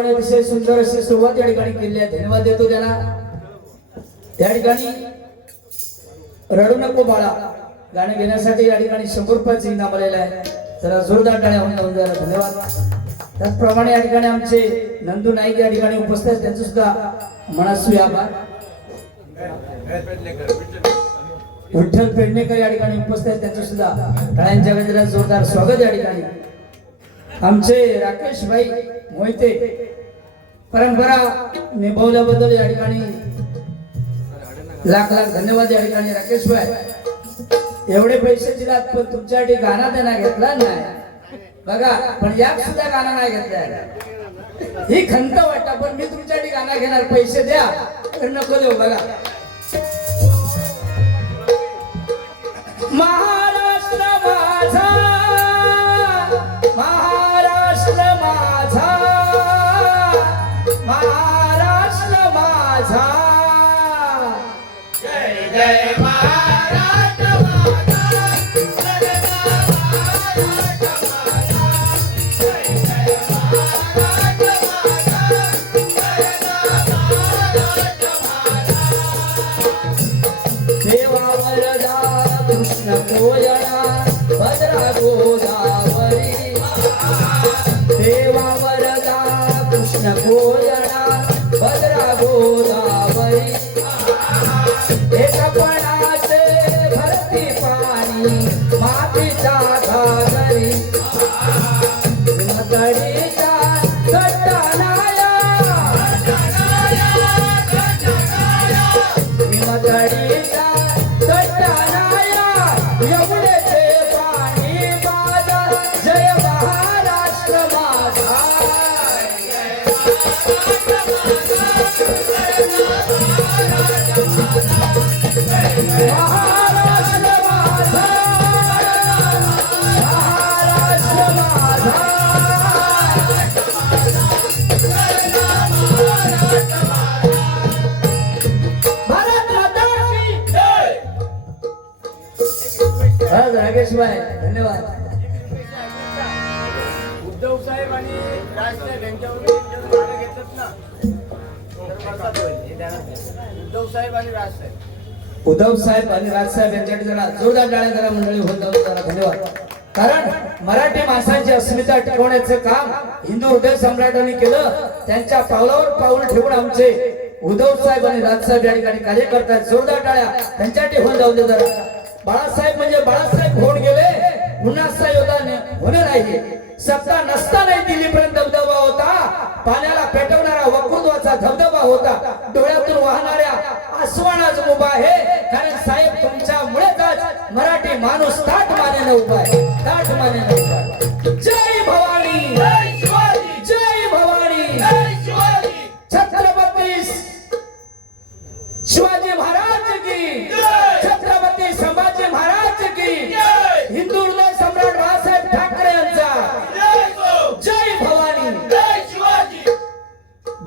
आपण अतिशय सुंदर अशी सुरुवात या ठिकाणी केली आहे धन्यवाद देतो त्यांना या ठिकाणी रडू नको बाळा. गाणं घेण्यासाठी या ठिकाणी शंभर रुपयाचं इनाम आलेलं आहे. जरा जोरदार टाळ्या होऊन जरा धन्यवाद. त्याचप्रमाणे या ठिकाणी आमचे नंदू नाईक या ठिकाणी उपस्थित आहेत. त्यांचे सुद्धा मनासू आभार विठ्ठल पेडणेकर या ठिकाणी उपस्थित आहेत. त्यांचं सुद्धा टाळ्यांच्या गजरात जोरदार स्वागत या ठिकाणी. आमचे राकेश भाई मोहिते. परंपरा निभवल्याबद्दल या ठिकाणी लाख लाख धन्यवाद या ठिकाणी राकेश भाई. एवढे पैसे दिलात पण तुमच्यासाठी गाणा त्यांना घेतला नाही. बघा पण यात सुद्धा गाणं नाही घेतलाय. ही खंत वाटता पण मी तुमच्यासाठी गाणं घेणार. पैसे द्या. तर नको देऊ बघा. जय जय God. उद्धव साहेब आणि राजसाहेब यांच्यावर भाडं घेतात ना. तर बरसात होईल. हे ध्यानात घ्या. उद्धव साहेब आणि राजसाहेब. उद्धव साहेब आणि राजसाहेब यांच्याकडे जरा जोरदार टाळ्या जरा मंडळी. होत जाऊ जरा धन्यवाद. कारण मराठी माणसांची अस्मिता टिकवण्याचं काम हिंदू हृदय सम्राटांनी केलं. त्यांच्या पावलावर पाऊल ठेवून आमचे उद्धव साहेब आणि राजसाहेब या ठिकाणी कार्यकर्ता जोरदार टाळ्या. त्यांच्यासाठी होऊन जाऊ दे जरा. बाळासाहेब म्हणजे बाळासाहेब होऊन गेले. पुन्हा योद्धा होणार आहे सत्ता नसतानाही दिल्लीपर्यंत धबधबा होता. पाण्याला पेटवणारा वकृत्वाचा धबधबा होता. डोळ्यातून वाहणाऱ्या आसवानाच उभा आहे. कारण साहेब तुमच्यामुळेच आज मराठी माणूस ताट मानेनं उभा आहे. ताट मानेनं.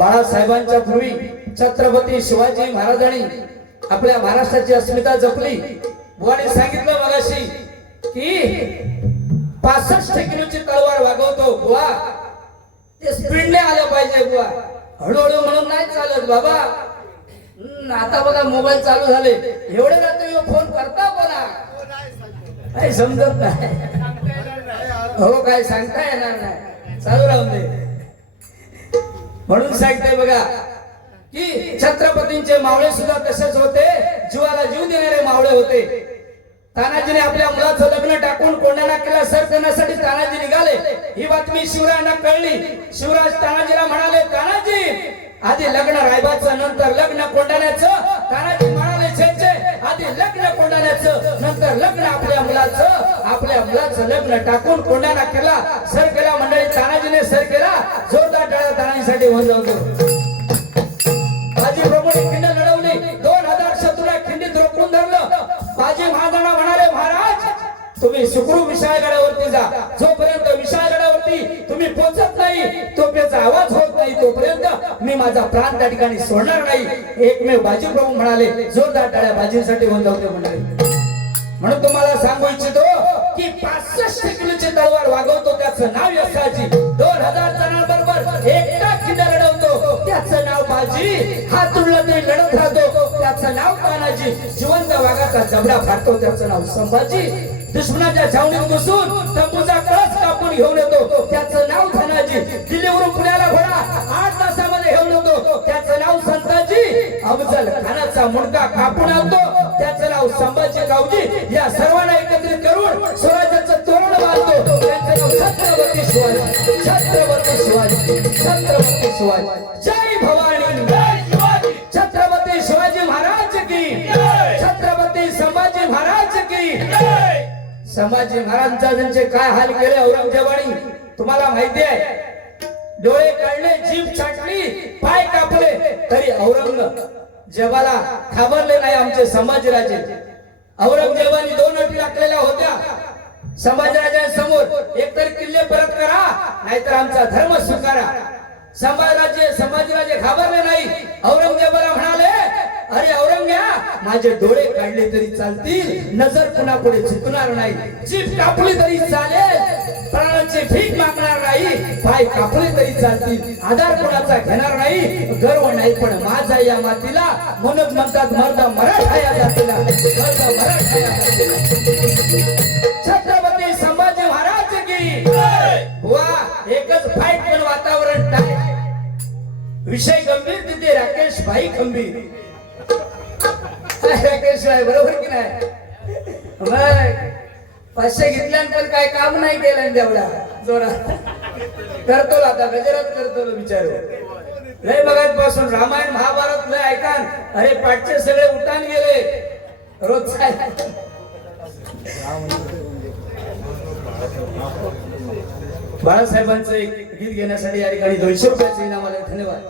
बाळासाहेबांच्या पूर्वी छत्रपती शिवाजी महाराजांनी आपल्या महाराष्ट्राची अस्मिता जपली. बुवाने सांगितलं मगाशी की पासष्ट किलोची तलवार वागवतो बुवा. ते स्पीडने आलं पाहिजे बुवा. हळूहळू म्हणून नाही चालत बाबा. आता बघा मोबाईल चालू झाले. एवढे रात्री फोन करता कोणा? काही समजत नाही. हो काय सांगता येणार नाही. चालू राहून दे. म्हणून सांगते बघा की छत्रपतींचे मावळे सुद्धा तसेच होते जीवाला जीव देणारे मावळे होते. तानाजीने आपल्या मुलाचं लग्न टाकून कोंडाणा केला सर करण्यासाठी तानाजी निघाले. ही बातमी शिवरायांना कळली. शिवराज तानाजीला म्हणाले तानाजी आधी लग्न रायबाचं नंतर लग्न कोंडाण्याचं तानाजी म्हणाले छे आधी लग्न कोंडाण्याचं नंतर लग्न आपल्या मुलाचं. आपल्या मुलाचं लग्न टाकून कोंडाणा केला सर केला मंडळी तानाजीने सर केला. जो आजीसाठी तानाजीसाठी होऊन जाऊ बाजी प्रभूने खिंड लढवली दोन हजार शत्रूला खिंडीत रोखून धरलं. बाजी महाराजांना म्हणाले महाराज तुम्ही सुखरू विशाळगडावरती जा. जोपर्यंत विशाळगडावरती तुम्ही पोचत नाही तोपर्यंत आवाज होत नाही. तोपर्यंत मी माझा प्राण त्या ठिकाणी सोडणार नाही. एकमेव बाजी प्रभू म्हणाले जोरदार टाळ्या बाजीसाठी होऊन जाऊ म्हणाले म्हणून तुम्हाला सांगू इच्छितो की पासष्ट किलोची तलवार वागवतो त्याचं नाव यशाची. दोन हजार जणांबरोबर एकटा किल्ला लढवतो. त्याचं नाव बाजी. हा उडलं तरी लढत राहतो. त्याचं नाव तानाजी. जिवंत वाघाचा जबडा फाडतो. त्याचं नाव संभाजी. दुश्मनाच्या छावणीत घुसून तंबूचा कळस कापून घेऊन येतो. त्याचं नाव धनाजी दिल्लीवरून पुण्याला घोडा. आठ तासामध्ये घेऊन येतो. त्याचं नाव संताजी. अफजल खानाचा मुंडका कापून आणतो. त्याचं नाव संभाजी गावजी. या सर्वांना शिवाजी छत्रपती शिवाजी जय भवानी छत्रपती शिवाजी महाराज की. छत्रपती संभाजी महाराज की. संभाजी महाराजांचे काय हाल केले औरंगजेबाने? तुम्हाला माहिती आहे डोळे काढले जीभ छाटली पाय कापले तरी औरंग जेवाला घाबरले नाही आमचे संभाजीराजे. औरंगजेबाने दोन अटी टाकलेल्या होत्या. संभाजीराजांसमोर एकतर किल्ले परत करा नाहीतर आमचा धर्म स्वीकारा. संभाजीराजे संभाजीराजे घाबरले नाही औरंगजेबाला म्हणाले अरे औरंग्या माझे डोळे काढले तरी चालतील नजर पुन्हा झुकणार नाही. जीभ कापली तरी चालेल प्राणाची भीक मागणार नाही पाय कापले तरी चालतील आधार कोणाचा घेणार नाही गर्व नाही पण माझा या मातीला म्हणून म्हणतात मर्द मराठा या जातीला मर्द मराठा राकेश भाई खंबीर राकेश बरोबर की नाही? मग पाचशे घेतल्यान पण काय काम नाही केलं तेवढ्या जोरात. करतो आता गजरात करतो विचार. लय बघत पासून रामायण महाभारत लय ऐकान. अरे पाठचे सगळे उठान गेले. रोज बाळासाहेबांचं एक गीत घेण्यासाठी या ठिकाणी दोनशे रुपयाचे इनाम आले धन्यवाद.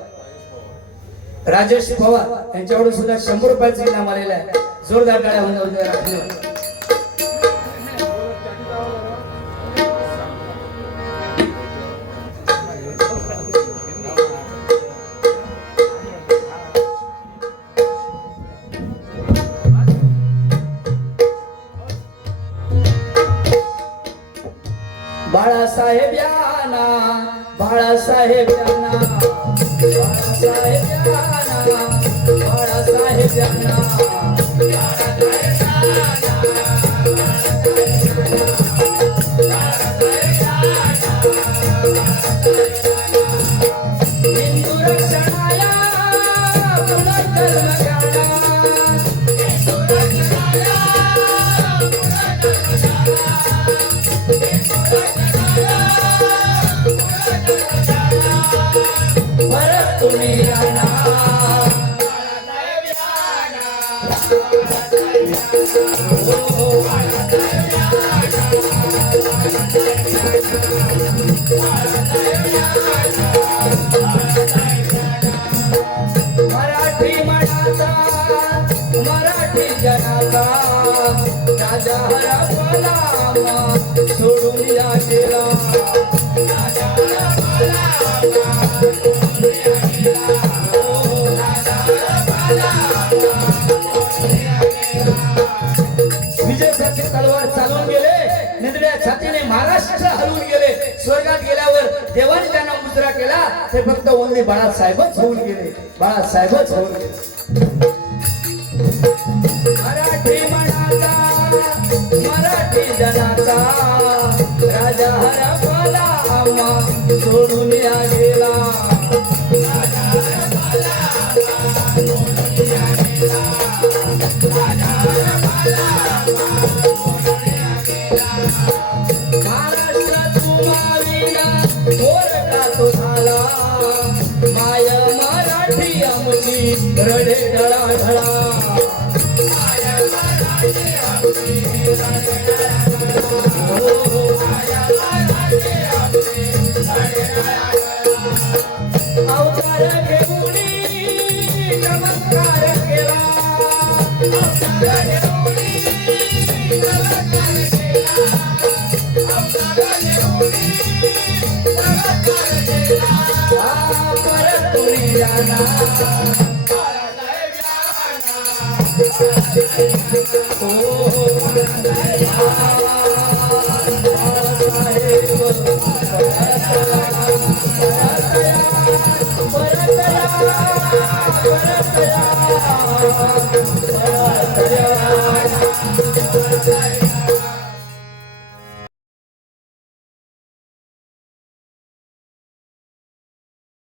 राजेश पवार यांच्याकडून सुद्धा शंभर रुपयाचं इनाम आलेलं आहे. जोरदार गाड्या म्हणून बाळासाहेब याना बाळासाहेब याना बाळासाहेब बाळासाहेब मराठी मनाचा मराठी जनाचा राजा हरा विजय तलवार चालून गेले. निधड्या छातीने महाराष्ट्र हलवून गेले. स्वर्गात गेल्यावर देवाने त्यांना मुजरा केला. ते फक्त ओनली बाळासाहेबच होऊन गेले. बाळासाहेबच होऊन गेले. मराठी मनाचा मराठी जनाचा राजा हरपला आम्हा सोडून या गेला. महाराष्ट्र मराठी आमची रडे ढळा ढळा